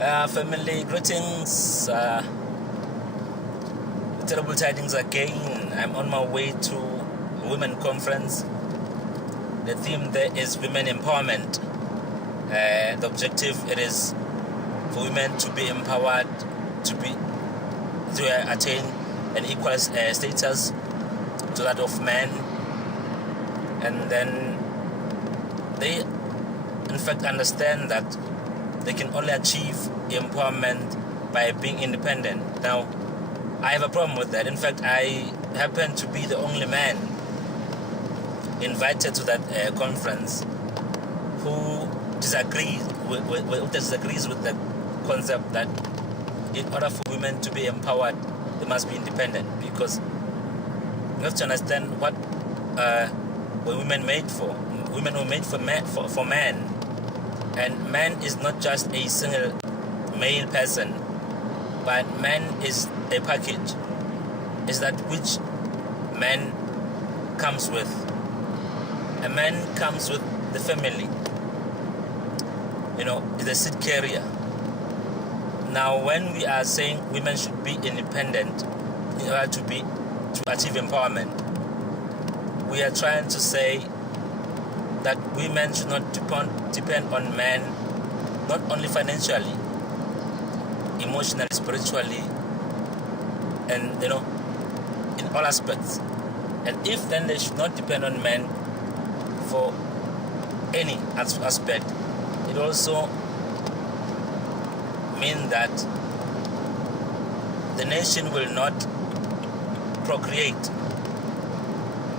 Family greetings, terrible tidings again. I'm on my way to women conference. The theme there is women empowerment. The objective it is for women to be empowered, to attain an equal status to that of men, and then they in fact understand that they can only achieve empowerment by being independent. Now, I have a problem with that. In fact, I happen to be the only man invited to that conference who disagrees with the concept that in order for women to be empowered, they must be independent. Because you have to understand what were women made for. Women were made for men. And man is not just a single male person, but man is a package. Is that which man comes with? A man comes with the family. Is a seed carrier. Now, when we are saying women should be independent in order to achieve empowerment, we are trying to say that women should not depend on men, not only financially, emotionally, spiritually, and in all aspects. And if then they should not depend on men for any aspect, it also means that the nation will not procreate,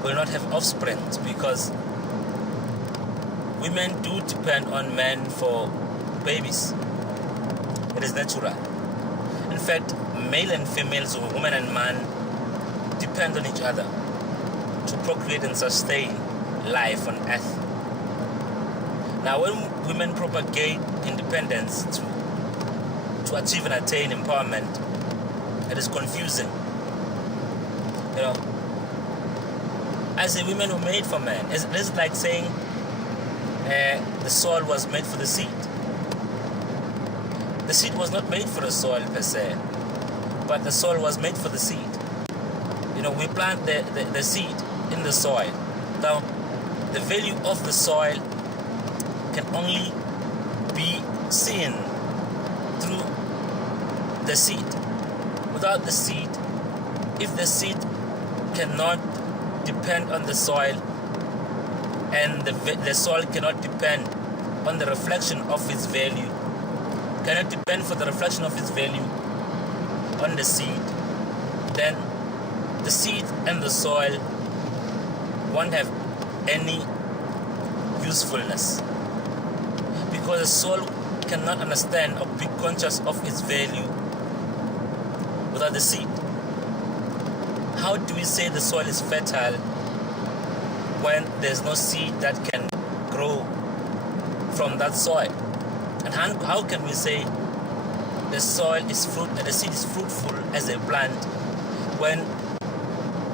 will not have offspring, because women do depend on men for babies. It is natural. In fact, male and females, or woman and man, depend on each other to procreate and sustain life on earth. Now, when women propagate independence to achieve and attain empowerment, it is confusing. I say women were made for men. It's like saying the soil was made for the seed. The seed was not made for the soil per se, but the soil was made for the seed. We plant the seed in the soil. Now, the value of the soil can only be seen through the seed. Without the seed, if the seed cannot depend on the soil, and the soil cannot depend on the reflection of its value, cannot depend for the reflection of its value on the seed, then the seed and the soil won't have any usefulness, because the soil cannot understand or be conscious of its value without the seed. How do we say the soil is fertile when there's no seed that can grow from that soil? And how can we say the soil is the seed is fruitful as a plant when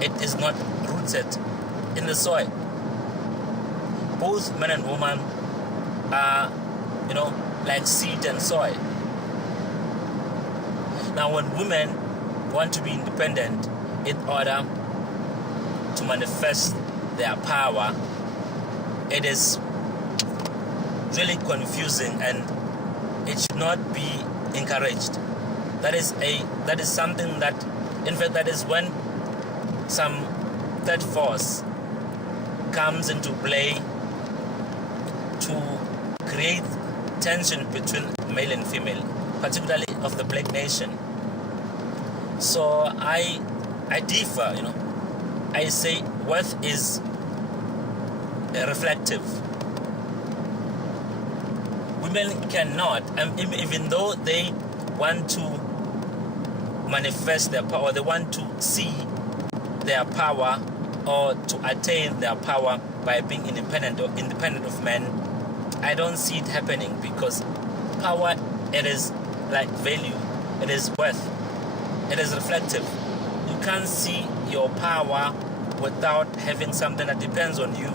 it is not rooted in the soil? Both men and women are, like seed and soil. Now, when women want to be independent in order to manifest their power, it is really confusing, and it should not be encouraged. That is something that, in fact, that is when some third force comes into play to create tension between male and female, particularly of the black nation. So I differ. I say worth is reflective. Women cannot, even though they want to manifest their power, they want to see their power or to attain their power by being independent of men, I don't see it happening, because power, it is like value, it is worth, it is reflective. You can't see your power without having something that depends on you.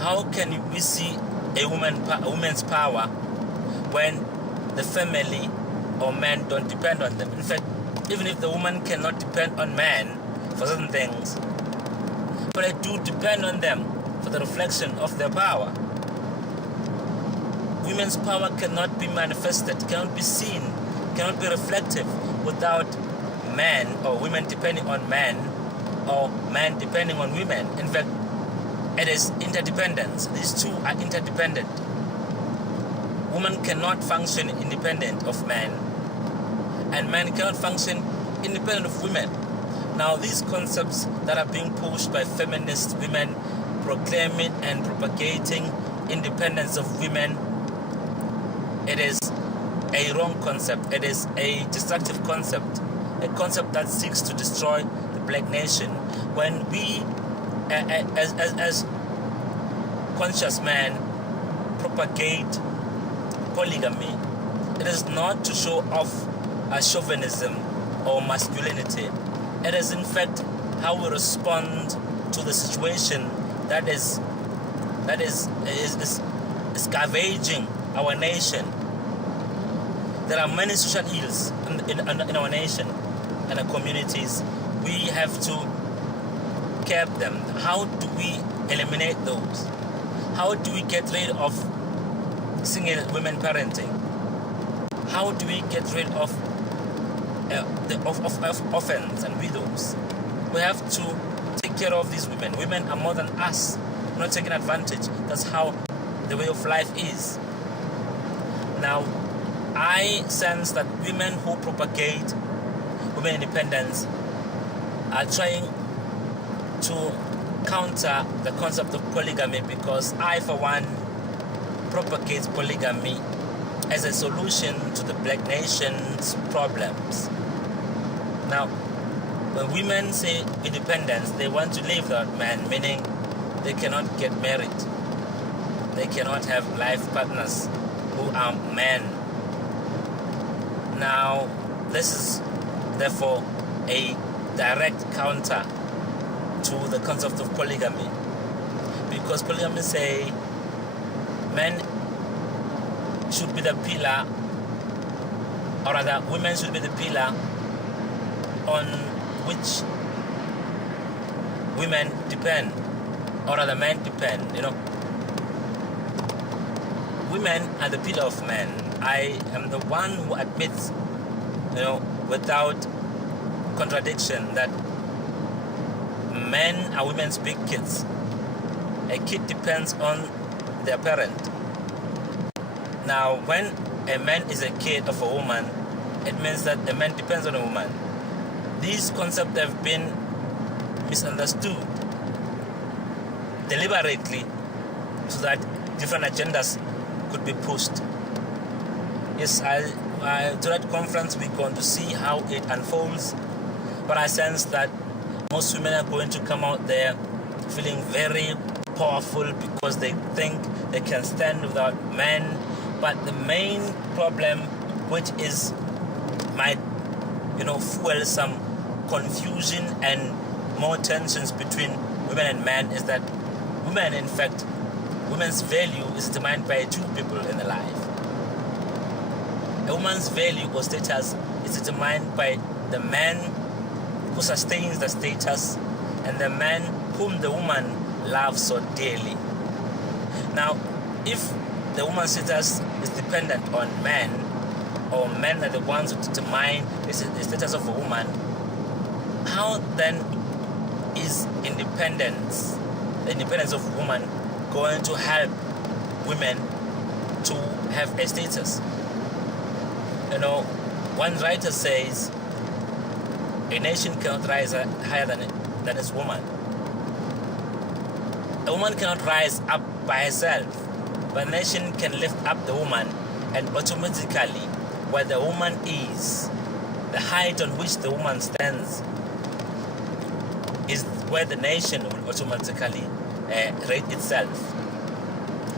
How can we see a woman's power when the family or men don't depend on them. In fact, even if the woman cannot depend on men for certain things, but they do depend on them for the reflection of their power. Women's power cannot be manifested, cannot be seen, cannot be reflective without men or women depending on men or men depending on women. In fact, it is interdependence. These two are interdependent. Women cannot function independent of men, and men cannot function independent of women. Now, these concepts that are being pushed by feminist women proclaiming and propagating independence of women, it is a wrong concept. It is a destructive concept, a concept that seeks to destroy the black nation. When we, as conscious men, propagate polygamy, it is not to show off a chauvinism or masculinity. It is in fact how we respond to the situation that is scavenging our nation. There are many social ills in our nation and our communities. We have to curb them. How do we eliminate those? How do we get rid of single women parenting? How do we get rid of orphans and widows? We have to take care of these women. Women are more than us, not taking advantage. That's how the way of life is. Now, I sense that women who propagate women independence are trying to counter the concept of polygamy, because I, for one, propagate polygamy as a solution to the black nation's problems. Now, when women say independence, they want to live without men, meaning they cannot get married. They cannot have life partners who are men. Now, this is therefore a direct counter to the concept of polygamy, because polygamy say men should be the pillar, or rather women should be the pillar on which women depend, or rather men depend. Women are the pillar of men. I am the one who admits, without contradiction, that men are women's big kids. A kid depends on their parent. Now, when a man is a kid of a woman, it means that a man depends on a woman. These concepts have been misunderstood deliberately so that different agendas could be pushed. Yes, to that conference we're going to see how it unfolds, but I sense that most women are going to come out there feeling very powerful because they think they can stand without men. But the main problem, which might fuel some confusion and more tensions between women and men, is that women's value is determined by two people in their life. A woman's value or status is determined by the man who sustains the status and the man whom the woman loves so dearly. Now, if the woman's status is dependent on men, or men are the ones who determine the status of a woman, how then is the independence of women going to help women to have a status? One writer says a nation cannot rise higher than its woman. A woman cannot rise up by herself, but a nation can lift up the woman, and automatically where the woman is, the height on which the woman stands, is where the nation will automatically rate itself.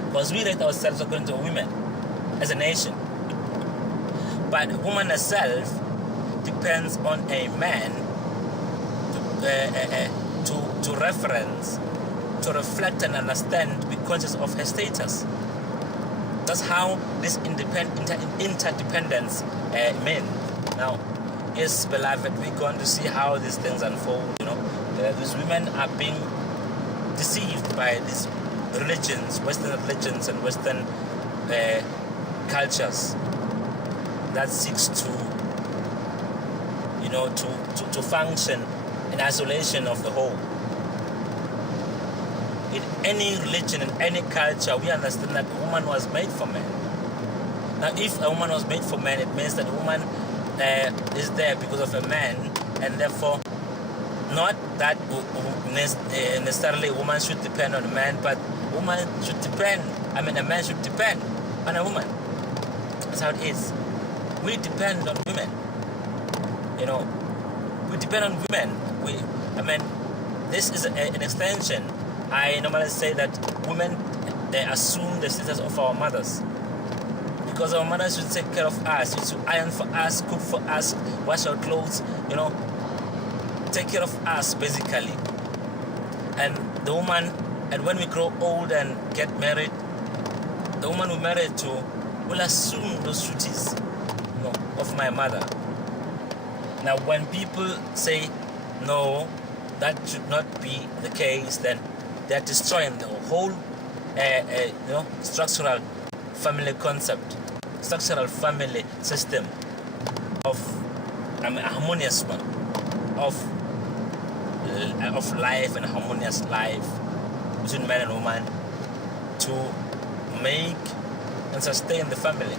Because we rate ourselves according to women as a nation. But a woman herself depends on a man to reference, to reflect and understand, be conscious of her status. That's how this interdependence meant. Now, yes, beloved, we're going to see how these things unfold. These women are being deceived by these religions, Western religions and Western cultures that seeks to function in isolation of the whole. In any religion, in any culture, we understand that a woman was made for man. Now, if a woman was made for man, it means that a woman is there because of a man, and therefore, not that necessarily a woman should depend on a man, but a man should depend on a woman. That's how it is. We depend on women. We depend on women. This is an extension. I normally say that women, they assume the status of our mothers. Because our mothers should take care of us, should iron for us, cook for us, wash our clothes, take care of us basically. And the woman, and when we grow old and get married, the woman we married to will assume those duties of my mother. Now when people say no, that should not be the case, then they're destroying the whole structural family concept, structural family system of a harmonious one, of life and harmonious life between man and woman to make and sustain the family.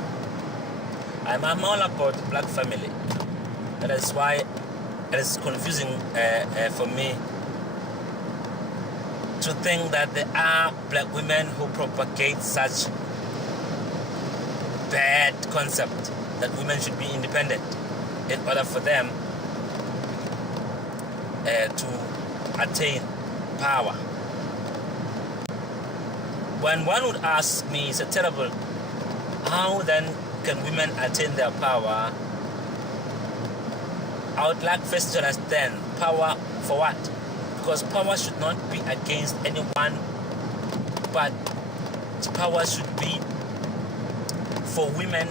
I'm all about the black family. That is why it is confusing for me to think that there are black women who propagate such bad concept that women should be independent in order for them to attain power. When one would ask me, it's a terrible, how then can women attain their power? I would like first to understand power for what? Because power should not be against anyone, but power should be for women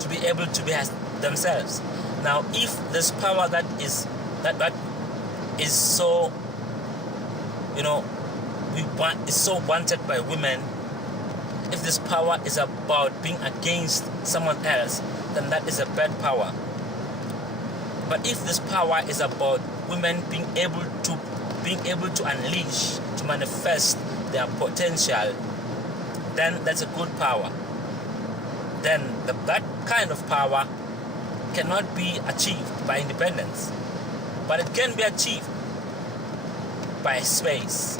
to be able to be themselves. Now, if this power that is so, is so wanted by women, if this power is about being against someone else, then that is a bad power. But if this power is about women being able to unleash, to manifest their potential, then that's a good power. Then that kind of power cannot be achieved by independence, but it can be achieved by space.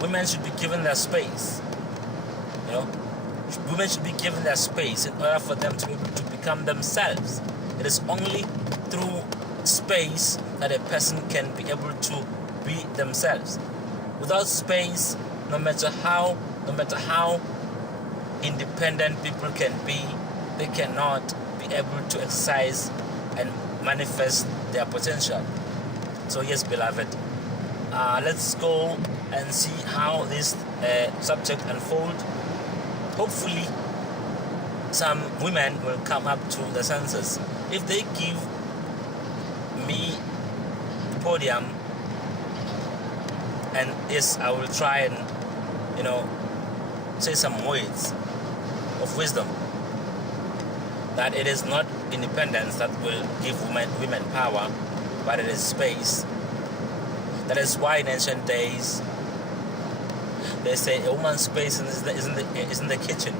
Women should be given their space. Women should be given their space in order for them to be able to become themselves. It is only through space that a person can be able to be themselves. Without space, no matter how independent people can be, they cannot be able to exercise and manifest their potential. So yes, beloved, let's go and see how this subject unfolds. Hopefully, some women will come up to the senses. If they give me the podium, and yes, I will try and say some words of wisdom, that it is not independence that will give women power, but it is space. That is why in ancient days they say a woman's space is in the kitchen.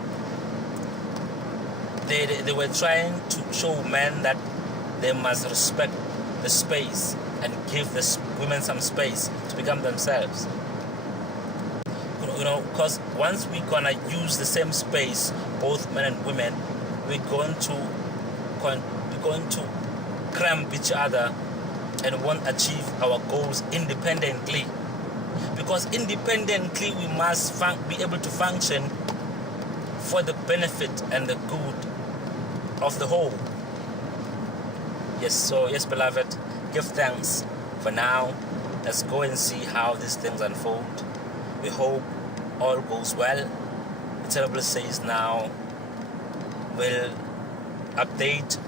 They were trying to show men that they must respect the space and give the women some space to become themselves. Because once we're gonna use the same space, both men and women, we're going to cramp each other and won't achieve our goals independently. Because independently we must be able to function for the benefit and the good of the whole. Yes, beloved, give thanks for now. Let's go and see how these things unfold. We hope all goes well Terrible says now will update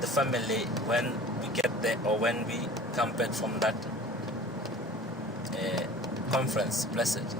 the family when we get there, or when we come back from that conference. Blessed.